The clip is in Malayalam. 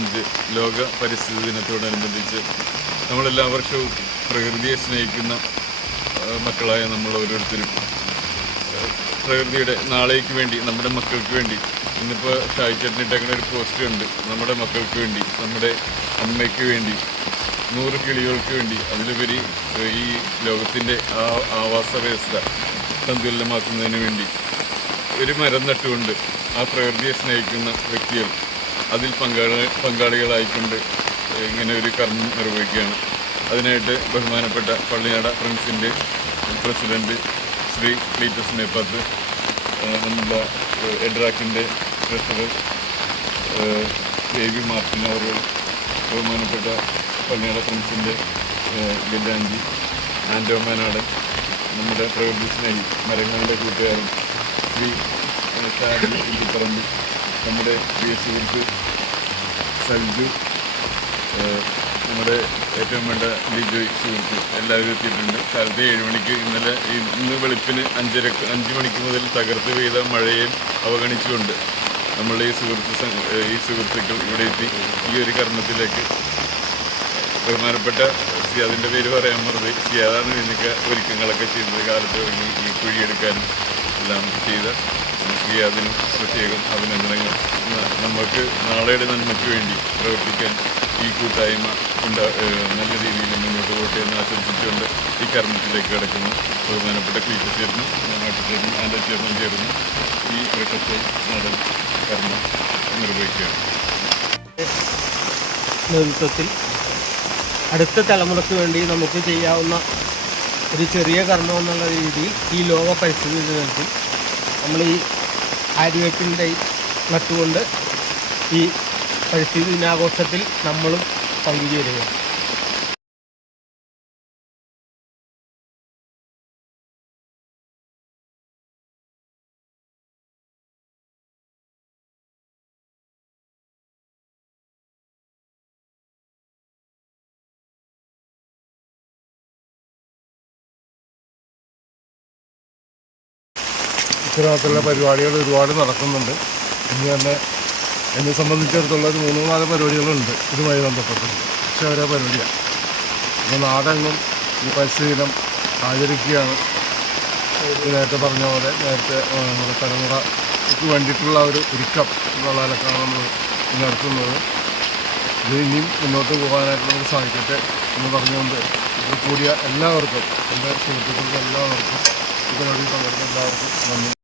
5 ലോക പരിസ്ഥിതി ദിനത്തോടനുബന്ധിച്ച് നമ്മളെല്ലാ വർഷവും പ്രകൃതിയെ സ്നേഹിക്കുന്ന മക്കളായ നമ്മൾ ഓരോരുത്തരും പ്രകൃതിയുടെ നാളേക്ക് വേണ്ടി, നമ്മുടെ മക്കൾക്ക് വേണ്ടി, ഇന്നിപ്പോൾ ഷായിച്ചേട്ടനിട്ടേക്കുന്ന ഒരു പോസ്റ്റർ ഉണ്ട്, നമ്മുടെ മക്കൾക്ക് വേണ്ടി, നമ്മുടെ അമ്മയ്ക്ക് വേണ്ടി, 100 കിളികൾക്ക് വേണ്ടി, അതിലുപരി ഈ ലോകത്തിൻ്റെ ആവാസ വ്യവസ്ഥ സന്തുലനമാക്കുന്നതിന് വേണ്ടി ഒരു മരം നട്ടുകൊണ്ട് ആ പ്രകൃതിയെ സ്നേഹിക്കുന്ന വ്യക്തികൾ അതിൽ പങ്കാളികളായിക്കൊണ്ട് ഇങ്ങനെ ഒരു കർമ്മം നിർവഹിക്കുകയാണ്. അതിനായിട്ട് ബഹുമാനപ്പെട്ട പള്ളിയാട ഫ്രണ്ട്സിൻ്റെ പ്രസിഡൻറ്റ് ശ്രീ ക്ലീറ്റസ് മേപ്പാത്ത്, നമ്മുടെ എഡ്രാക്കിൻ്റെ ട്രഷറർ ബേബി മാർട്ടിൻ അവർ, ബഹുമാനപ്പെട്ട പള്ളിയാട ഫ്രണ്ട്സിൻ്റെ ഗില്ലാഞ്ചി ആൻഡോമാനാടൻ, നമ്മുടെ പ്രകൃതി സ്നേഹി മരങ്ങളുടെ കൂട്ടുകാരൻ ശ്രീ ഷാജി ഇല്ലിപ്പറമ്പ്, നമ്മുടെ പ്രിയ സുഹൃത്ത് സൽജു, നമ്മുടെ ഏറ്റവും വേണ്ട ലിജോയ് സുഹൃത്ത്, എല്ലാവരും എത്തിയിട്ടുണ്ട്. കാലത്ത് 7 മണിക്ക് ഇന്ന് വെളുപ്പിന് 5 മണിക്ക് മുതൽ തകർത്ത് പെയ്ത മഴയെ അവഗണിച്ചുകൊണ്ട് നമ്മളുടെ ഈ സുഹൃത്തുക്കൾ ഇവിടെ എത്തി ഈ ഒരു കർമ്മത്തിലേക്ക് ബഹുമാനപ്പെട്ട സിയാദിൻ്റെ പേര് പറയാൻ മറുപടി സിയാദാണ് ഇതിനൊക്കെ ഒരുക്കങ്ങളൊക്കെ ചെയ്തത്. കാലത്ത് തുടങ്ങി ഈ കുഴിയെടുക്കാനും എല്ലാം ചെയ്ത സിയാദിനും പ്രത്യേകം അഭിനന്ദനങ്ങൾ. നമുക്ക് നാളെയുടെ നന്മയ്ക്ക് വേണ്ടി പ്രവർത്തിക്കാൻ ഈ കൂട്ടായ്മ നല്ല രീതിയിൽ മുന്നോട്ട് പോട്ടെ എന്ന് ആശംസിച്ചുകൊണ്ട് ഈ കർമ്മത്തിലേക്ക് കിടക്കുന്നു. ബഹുമാനപ്പെട്ട ക്ലീറ്റസ് ചേർന്നും ആട്ടുചേർന്നും ആൻഡോ ചേർന്നും ചേർന്ന് ഈ വൃക്ഷത്തെ നടൻ കർമ്മം നിർവഹിക്കുകയാണ്. നേതൃത്വത്തിൽ അടുത്ത തലമുറയ്ക്ക് വേണ്ടി നമുക്ക് ചെയ്യാവുന്ന ഒരു ചെറിയ കർമ്മം എന്നുള്ള രീതിയിൽ ഈ ലോക പരിസ്ഥിതി ദിനത്തിൽ നമ്മൾ ഈ ആര്യവേപ്പിൻ്റെ നട്ടുകൊണ്ട് ഈ പരിസ്ഥിതി ദിനാഘോഷത്തിൽ നമ്മളും പങ്കുചേരുകയാണ്. ഇത്തരത്തിലുള്ള പരിപാടികൾ ഒരുപാട് നടക്കുന്നുണ്ട്. ഇനി തന്നെ എന്നെ സംബന്ധിച്ചിടത്തോളം ഒരു 3-4 പരിപാടികളുണ്ട് ഇതുമായി ബന്ധപ്പെട്ട്. പക്ഷേ ഓരോ പരിപാടിയാണ്. അപ്പോൾ നാടെങ്ങും ഈ പരിസ്ഥിതി ദിനം ആചരിക്കുകയാണ്. നേരത്തെ പറഞ്ഞ പോലെ നേരത്തെ നമ്മുടെ തലമുറയ്ക്ക് വേണ്ടിയിട്ടുള്ള ഒരു ഒരുക്കം എന്നുള്ള നിലക്കാണ് നമ്മൾ നടത്തുന്നത്. ഇത് ഇനിയും മുന്നോട്ട് പോകാനായിട്ട് നമുക്ക് സാധിക്കട്ടെ എന്ന് പറഞ്ഞുകൊണ്ട് ഇത് കൂടിയ എല്ലാവർക്കും, എൻ്റെ സുഹൃത്തുക്കൾക്ക് എല്ലാവർക്കും ഈ പരിപാടിയിൽ പങ്കെടുക്കുന്ന എല്ലാവർക്കും നന്ദി.